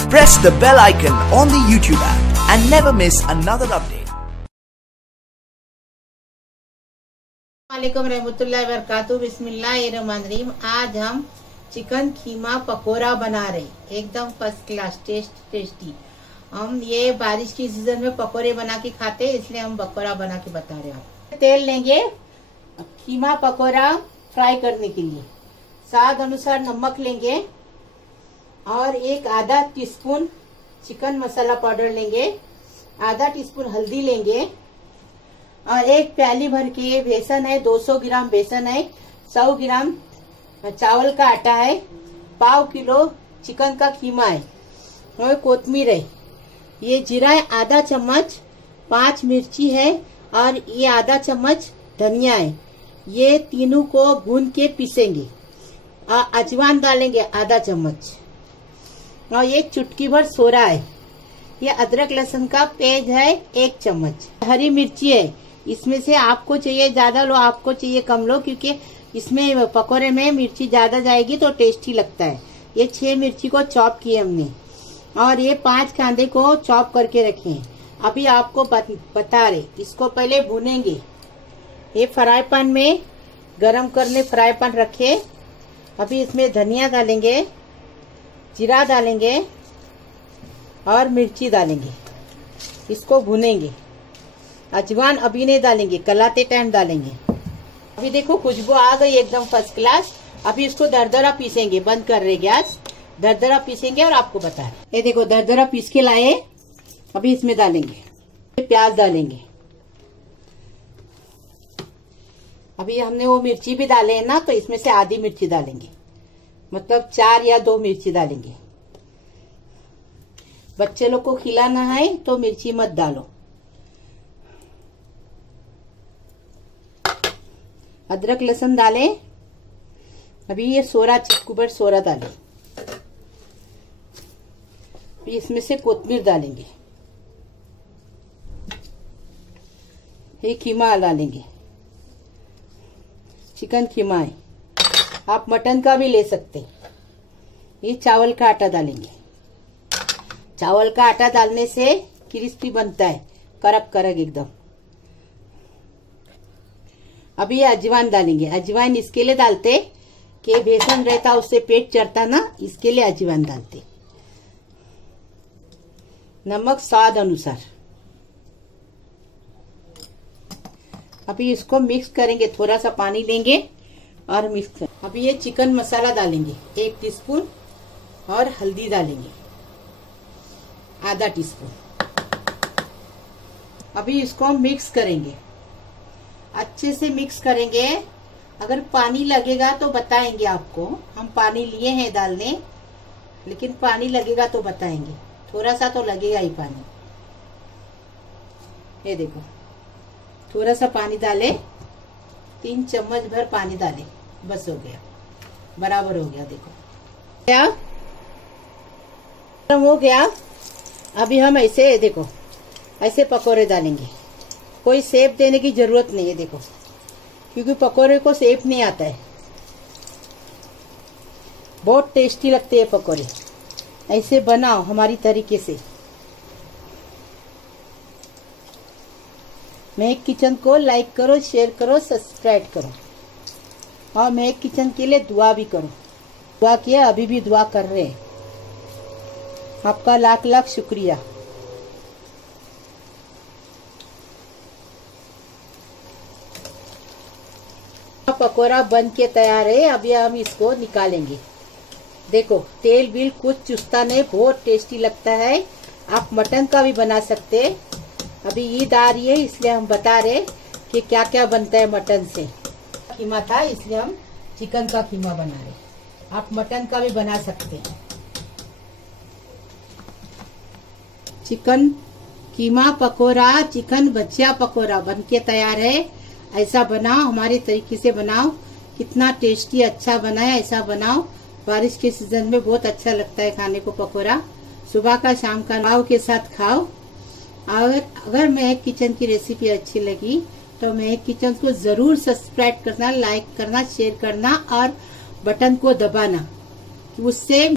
Press the bell icon on the YouTube app and never miss another update. वालेकुम रहमतुल्लाहि व बरकातुहू। बिस्मिल्लाहिर्रहमानिर्रहीम। आज हम चिकन कीमा पकोड़ा बना रहे, एकदम फर्स्ट क्लास टेस्टी। हम ये बारिश की सीजन में पकोड़े बना के खाते हैं, इसलिए हम पकोड़ा बना के बता रहे हैं आपको। तेल लेंगे कीमा पकोड़ा फ्राई करने के लिए। स्वाद अनुसार नमक लेंगे और एक आधा टीस्पून चिकन मसाला पाउडर लेंगे, आधा टीस्पून हल्दी लेंगे और एक प्याली भर के बेसन है, 200 ग्राम बेसन है, 100 ग्राम चावल का आटा है, पाव किलो चिकन का कीमा है और कोतमीर है, ये जीरा है आधा चम्मच, 5 मिर्ची है और ये आधा चम्मच धनिया है। ये तीनों को भून के पीसेंगे और अजवाइन डालेंगे आधा चम्मच और एक चुटकी भर सोरा है। ये अदरक लहसुन का पेस्ट है 1 चम्मच। हरी मिर्ची है, इसमें से आपको चाहिए ज्यादा लो, आपको चाहिए कम लो, क्योंकि इसमें पकोड़े में मिर्ची ज्यादा जाएगी तो टेस्टी लगता है। ये 6 मिर्ची को चॉप किए हमने और ये 5 कांदे को चॉप करके रखे हैं। अभी आपको बता रहे, इसको पहले भूनेंगे। ये फ्राई पैन में गरम करने फ्राई पैन रखे। अभी इसमें धनिया डालेंगे, जीरा डालेंगे और मिर्ची डालेंगे, इसको भूनेंगे। अजवाइन अभी नहीं डालेंगे, कलाते टाइम डालेंगे। अभी देखो खुशबू आ गई एकदम फर्स्ट क्लास। अभी इसको दरदरा पीसेंगे, बंद कर रहे गैस, दरदरा पीसेंगे और आपको बता रहे। ये देखो दरदरा पीस के लाए। अभी इसमें डालेंगे प्याज डालेंगे। अभी हमने वो मिर्ची भी डाले हैं ना, तो इसमें से आधी मिर्ची डालेंगे, मतलब 4 या 2 मिर्ची डालेंगे। बच्चे लोग को खिलाना है तो मिर्ची मत डालो। अदरक लहसुन डालें। अभी ये सोरा चिक्कू भर सोरा डालें। अभी इसमें से कोतमीर डालेंगे। ये कीमा डालेंगे, चिकन कीमा है, आप मटन का भी ले सकते। ये चावल का आटा डालेंगे। चावल का आटा डालने से क्रिस्पी बनता है, करक करक एकदम। अभी अजवाइन डालेंगे। अजवाइन इसके लिए डालते कि बेसन रहता उससे पेट चढ़ता ना, इसके लिए अजवाइन डालते। नमक स्वाद अनुसार। अभी इसको मिक्स करेंगे, थोड़ा सा पानी लेंगे और मिक्स करेंगे। अभी ये चिकन मसाला डालेंगे 1 टीस्पून और हल्दी डालेंगे आधा टीस्पून। अभी इसको मिक्स करेंगे, अच्छे से मिक्स करेंगे। अगर पानी लगेगा तो बताएंगे आपको, हम पानी लिए हैं डालने, लेकिन पानी लगेगा तो बताएंगे। थोड़ा सा तो लगेगा ही पानी। ये देखो थोड़ा सा पानी डाले, 3 चम्मच भर पानी डाले, बस हो गया, बराबर हो गया। देखो क्या हो गया। अभी हम ऐसे देखो ऐसे पकोड़े डालेंगे, कोई शेप देने की जरूरत नहीं है। देखो क्योंकि पकोड़े को शेप नहीं आता है। बहुत टेस्टी लगते हैं पकोड़े, ऐसे बनाओ हमारी तरीके से। महक किचन को लाइक करो, शेयर करो, सब्सक्राइब करो और महक किचन के लिए दुआ भी करो। दुआ किया, अभी भी दुआ कर रहे हैं। आपका लाख लाख शुक्रिया। पकोड़ा बन के तैयार है। अभी हम इसको निकालेंगे। देखो तेल बिल कुछ चुसता नहीं, बहुत टेस्टी लगता है। आप मटन का भी बना सकते। अभी ईद आ रही है इसलिए हम बता रहे कि क्या क्या बनता है मटन से। कीमा था इसलिए हम चिकन का कीमा बना रहे, आप मटन का भी बना सकते हैं। चिकन कीमा पकोड़ा, चिकन भजिया पकोड़ा बन के तैयार है। ऐसा बनाओ, हमारे तरीके से बनाओ। कितना टेस्टी अच्छा बना है, ऐसा बनाओ। बारिश के सीजन में बहुत अच्छा लगता है खाने को पकोड़ा। सुबह का शाम का पाव के साथ खाओ। अगर महक किचन की रेसिपी अच्छी लगी तो महक किचन को जरूर सब्सक्राइब करना, लाइक करना, शेयर करना और बटन को दबाना, उससे